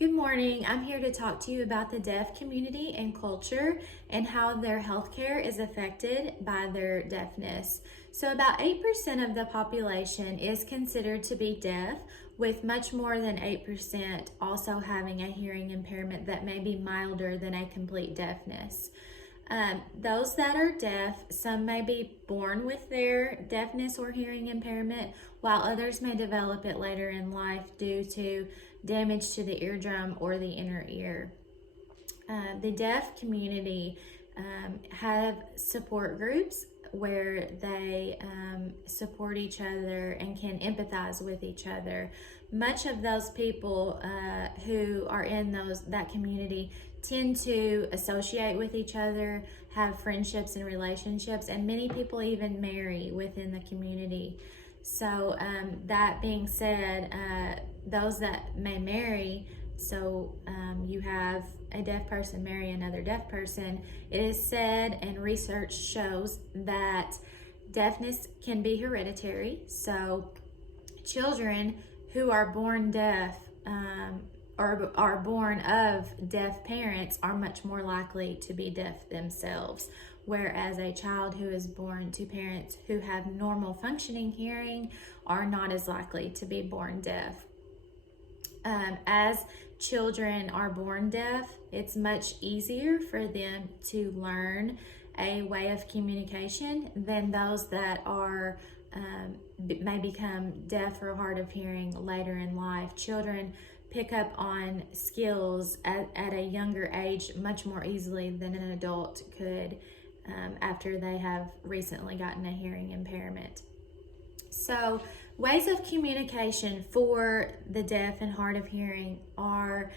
Good morning. I'm here to talk to you about the deaf community and culture and how their healthcare is affected by their deafness. So, about 8% of the population is considered to be deaf, with much more than 8% also having a hearing impairment that may be milder than a complete deafness. Those that are deaf, some may be born with their deafness or hearing impairment, while others may develop it later in life due to damage to the eardrum or the inner ear. The deaf community have support groups where they support each other and can empathize with each other. Much of those people who are in that community tend to associate with each other, have friendships and relationships, and many people even marry within the community. So that being said, those that may marry, you have a deaf person marry another deaf person, it is said and research shows that deafness can be hereditary. So children who are born deaf or are born of deaf parents are much more likely to be deaf themselves, whereas a child who is born to parents who have normal functioning hearing are not as likely to be born deaf. As children are born deaf, it's much easier for them to learn a way of communication than those that are may become deaf or hard of hearing later in life. Children pick up on skills at a younger age much more easily than an adult could after they have recently gotten a hearing impairment. So, ways of communication for the deaf and hard of hearing are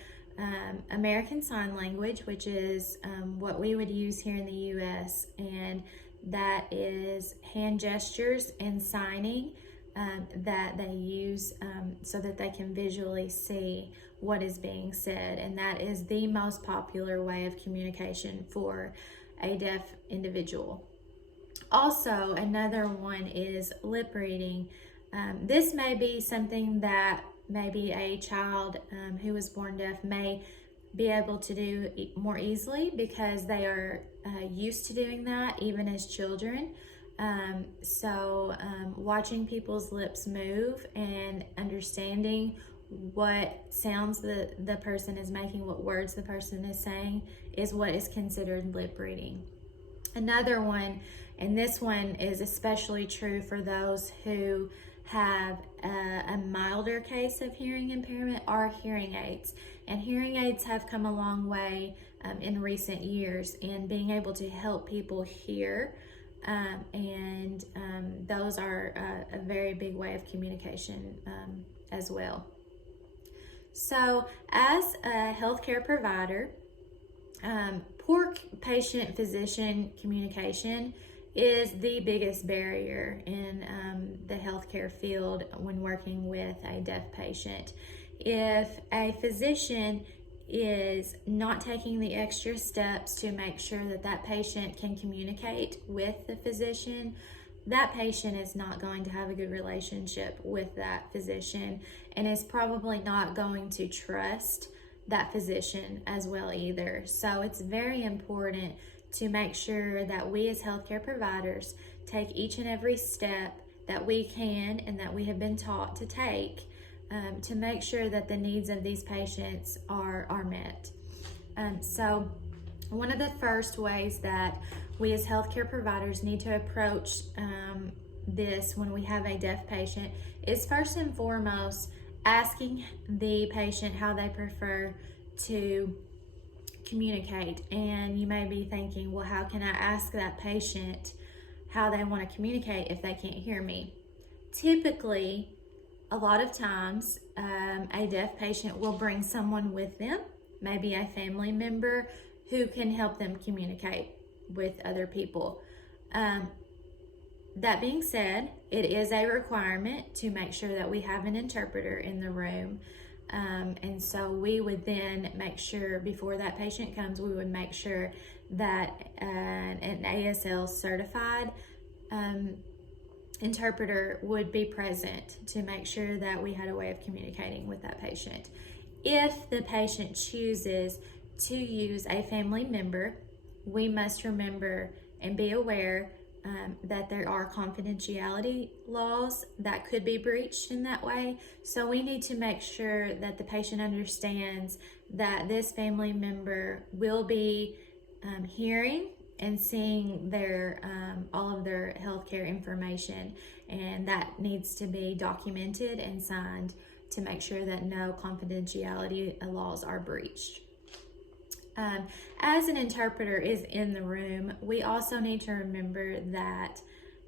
American Sign Language, which is what we would use here in the U.S., and that is hand gestures and signing that they use so that they can visually see what is being said, and that is the most popular way of communication for a deaf individual. Also, another one is lip reading. This may be something that maybe a child who was born deaf may be able to do more easily because they are used to doing that even as children. Watching people's lips move and understanding what sounds the person is making, what words the person is saying, is what is considered lip reading. Another one, and this one is especially true for those who have a milder case of hearing impairment, are hearing aids. And hearing aids have come a long way in recent years in being able to help people hear, and those are a very big way of communication as well. So as a healthcare provider, poor patient-physician communication is the biggest barrier in the healthcare field when working with a deaf patient. If a physician is not taking the extra steps to make sure that patient can communicate with the physician, that patient is not going to have a good relationship with that physician and is probably not going to trust that physician as well either. So it's very important to make sure that we as healthcare providers take each and every step that we can and that we have been taught to take to make sure that the needs of these patients are met. So one of the first ways that we as healthcare providers need to approach this when we have a deaf patient is first and foremost asking the patient how they prefer to communicate. And you may be thinking, well, how can I ask that patient how they want to communicate if they can't hear me? Typically, a lot of times, a deaf patient will bring someone with them, maybe a family member who can help them communicate with other people. That being said, it is a requirement to make sure that we have an interpreter in the room. And so we would then make sure before that patient comes, we would make sure that an ASL certified interpreter would be present to make sure that we had a way of communicating with that patient. If the patient chooses to use a family member, we must remember and be aware that there are confidentiality laws that could be breached in that way. So we need to make sure that the patient understands that this family member will be hearing and seeing their all of their healthcare information, and that needs to be documented and signed to make sure that no confidentiality laws are breached. As an interpreter is in the room, we also need to remember that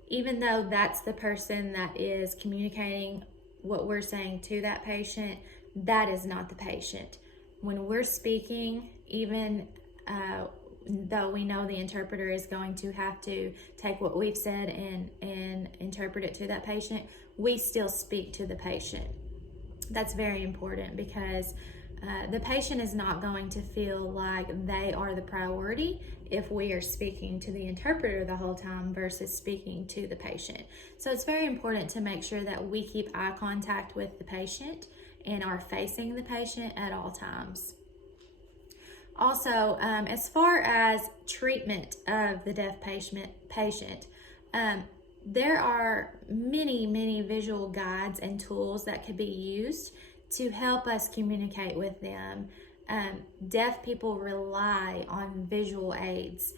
even though that's the person that is communicating what we're saying to that patient, that is not the patient. When we're speaking, even though we know the interpreter is going to have to take what we've said and interpret it to that patient, we still speak to the patient. That's very important because the patient is not going to feel like they are the priority if we are speaking to the interpreter the whole time versus speaking to the patient. So it's very important to make sure that we keep eye contact with the patient and are facing the patient at all times. Also, as far as treatment of the deaf patient, there are many visual guides and tools that could be used to help us communicate with them. Deaf people rely on visual aids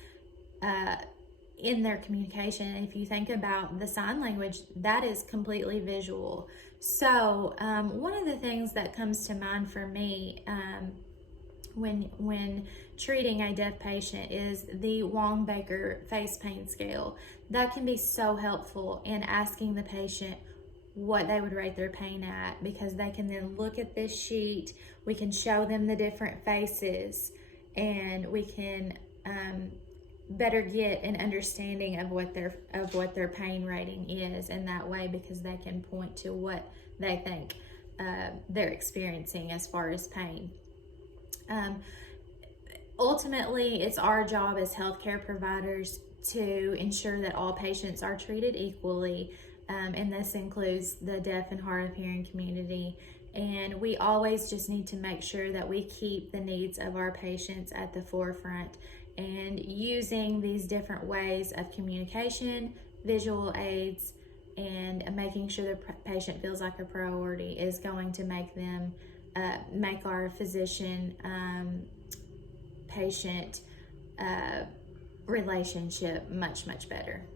in their communication. And if you think about the sign language, that is completely visual. So one of the things that comes to mind for me when treating a deaf patient is the Wong-Baker face pain scale. That can be so helpful in asking the patient what they would rate their pain at, because they can then look at this sheet, we can show them the different faces, and we can better get an understanding of what their pain rating is in that way, because they can point to what they think they're experiencing as far as pain. Ultimately, it's our job as healthcare providers to ensure that all patients are treated equally, and this includes the deaf and hard of hearing community. And we always just need to make sure that we keep the needs of our patients at the forefront, and using these different ways of communication, visual aids, and making sure the patient feels like a priority is going to make them make our physician patient relationship much better.